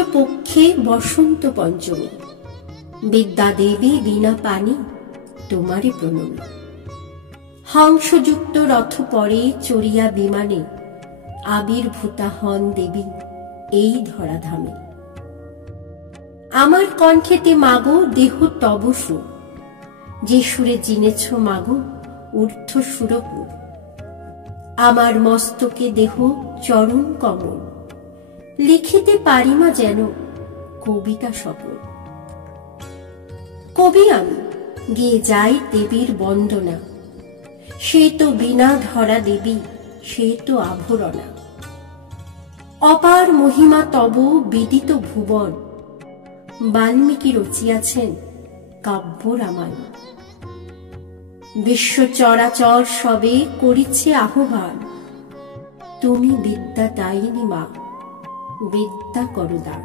শুক্লপক্ষে বসন্ত পঞ্চমী, বিদ্যা দেবী বিনা পানি তোমারে প্রণমী। হংসযুক্ত রথ পরে চড়িয়া বিমানে আবির্ভূতা হন দেবী এই ধরাধামে। আমার কণ্ঠেতে মাগো দেহ তব সুর, যে সুরে চিনেছ মাগো ঊর্ধ্ব সুরপুর। আমার মস্তকে দেহ চরণ কমল, লিখিতে পারিমা যেন কবিতা সফল। কবি আমি গিয়ে যাই দেবীর বন্দনা, সে তো বিনা ধরা দেবী, সে তো আভরণা। অপার মহিমা তব বিদিত ভুবন, বাল্মীকি রচিয়াছেন কাব্য রামায়ণ। বিশ্ব চরাচর সবে করিছে আহ্বান, তুমি বিদ্যা দায়িনী মা, বিদ্যা করো দান।